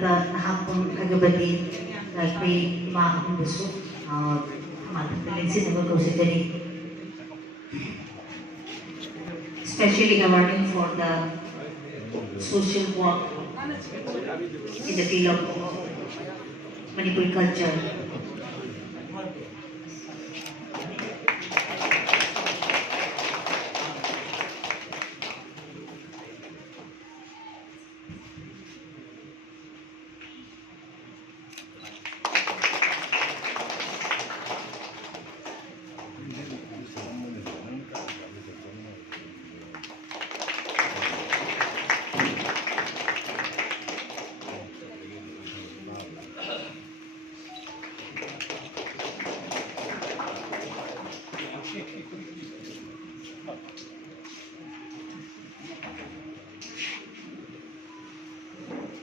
nahapon kagabati kay mga akong gusto matagtalin sinagaw sa dali. Especially awarding for the social work in the field of Manipur culture.